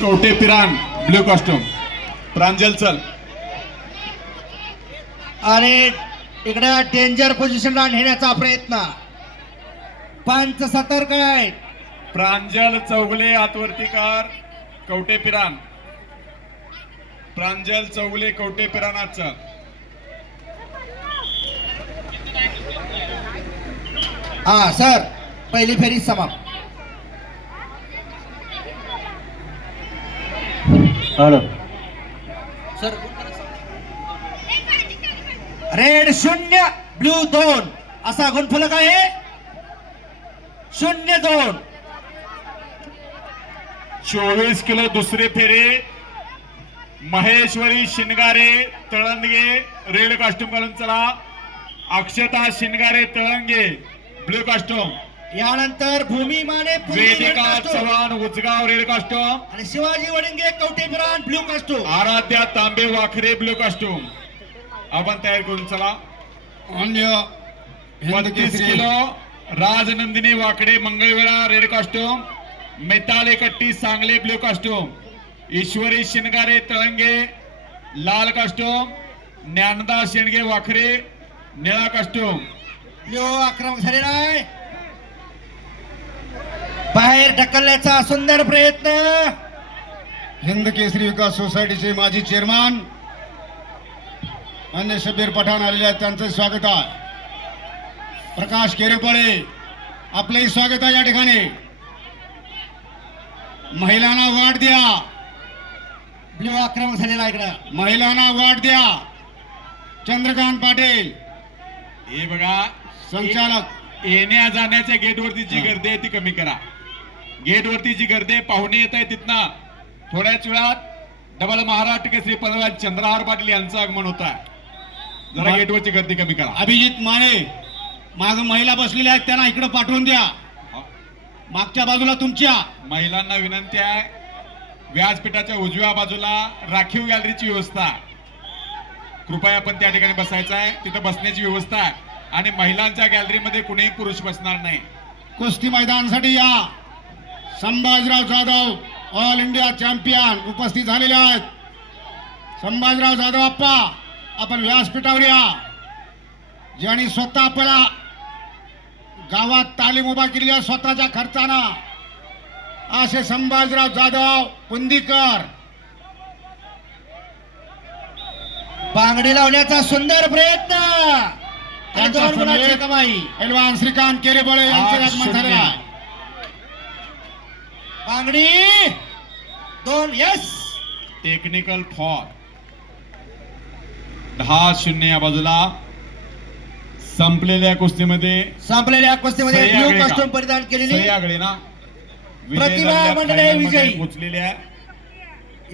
कवटे पिरान blue costume प्रांजल चल. आणि इकडे डेंजर पोझिशनला नेण्याचा प्रयत्न. पंच सतर्क आहे. प्रांजल चौगले आतवर्तीकार कवटे पिरान. प्रांजल चौगले कवटे पिरान आजचा. हा सर, पहिली फेरी समाप्त. हॅलो सर, रेड 0 ब्ल्यू 2 असा गुणफलक आहे. 0-2. 24 किलो दुसरे फेरे महेश्वरी शिनगारे तळंगे रेड कॉस्ट्युम घालून चला. अक्षता शिनगारे तळंगे ब्ल्यू कॉस्ट्युम. यानंतर भूमी माने वेदिका चव्हाण उजगाव रेड कॉस्ट्युम. आणि शिवाजी वडिंगे कवटे पिरान ब्ल्यू कॉस्ट्युम. आराध्या तांबे वाखरे ब्ल्यू कॉस्ट्युम. आपण तयार करून चला. अन्य 32 किलो राजनंदिनी वाकडे मंगळवेढा रेड कॉस्ट्युम. मेताले कट्टी सांगले ब्ल्यू कॉस्ट्युम. ईश्वरी शिनगारे तळंगे लाल कॉस्ट्युम. ज्ञानदा शेंडगे वाखरे निळा कॉस्ट्युम. ब्ल्यू आक्रमक झालेला आहे. बाहेर ढकलण्याचा सुंदर प्रयत्न. हिंद केसरी विकास सोसायटीचे माजी चेअरमन अन्य शब्बीर पठाण आलेले आहेत, त्यांचं स्वागत आहे. प्रकाश केरेपळे आपलंही स्वागत आहे या ठिकाणी. महिलांना वाट द्या. ब्ल्यू आक्रमक झालेला इकडं. महिलांना वाट द्या. चंद्रकांत पाटील हे बघा, संचालक. येण्या जाण्याच्या गेटवरती जी गर्दी आहे ती कमी करा. गेटवरती जी गर्दी आहे, पाहुणे येत आहे तिथनं थोड्याच वेळात डबल महाराष्ट्र केसरी पदवीधर चंद्रहार पाटील यांचं आगमन होत आहे. जरा गेटवरची गर्दी कमी करा. अभिजित माने माग महिला बसलेल्या आहेत, त्यांना इकडे पाठवून द्या. मागच्या बाजूला तुमच्या महिलांना विनंती आहे, व्यासपीठाच्या उजव्या बाजूला राखीव गॅलरीची व्यवस्था आहे. कृपया आपण त्या ठिकाणी बसायचं आहे. तिथं बसण्याची व्यवस्था आहे आणि महिलांच्या गॅलरीमध्ये कुणीही पुरुष बसणार नाही. कुस्ती मैदानासाठी या. Sambhajirao Jadhav all India champion उपस्थित झालेले आहेत. संभाजीराव जाधव आप्पा, आपण व्यासपीठावर या. ज्यांनी स्वतः आपला गावात तालीम उभा केली आहे स्वतःच्या खर्चानं, असे संभाजीराव जाधव पुंदीकर. बांगडी लावण्याचा सुंदर प्रयत्न. आणि 2 गुणाची कमाई. पैलवान श्रीकांत केरेबळे यांचे आगमन झालेलं आहे. बांगडी 2 यस. टेक्निकल फॉर 10-0 या बाजूला. संपलेल्या कुस्तीमध्ये संपलेल्या कुस्तीमध्ये सही ब्ल्यू आगळे का? कॉस्ट्युम परिधान केलेली सही आगळे ना प्रतिभा मंडळे विजयी. उचलेल्या